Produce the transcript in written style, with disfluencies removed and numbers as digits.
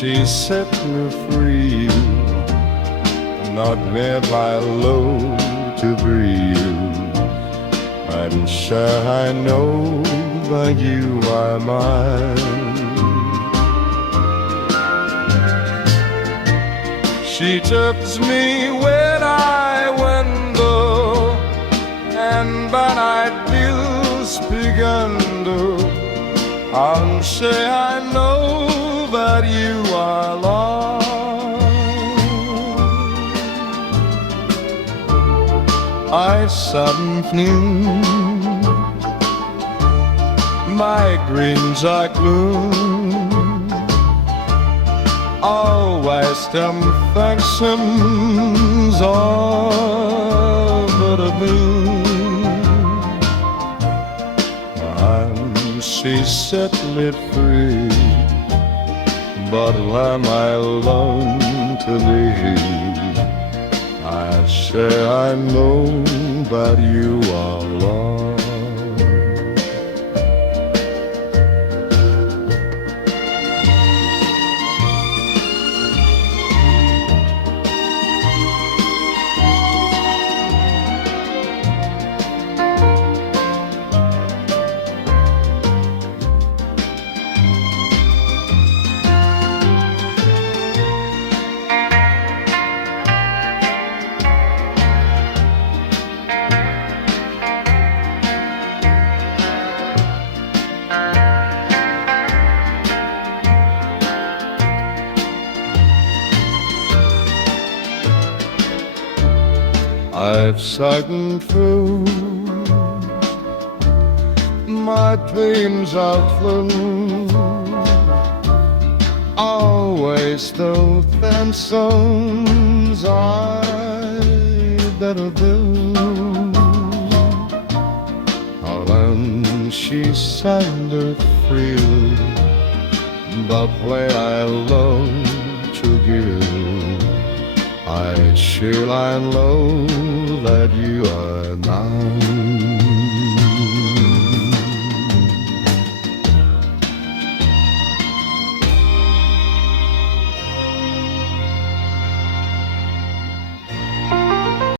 she set me free, not meant my load to breathe. I'm sure I know that you are mine. She tips me when I window, and when I feel begun to, I'll say I know that you are lost. I suddenly my dreams are gloom, always temptations over the moon. And she set me free, but when I long to leave, I say I know that you are lost. I've sung through my dreams are flown, always those them songs I better do. When she sang her thrill, but when I long to give, I sure I know that you are mine.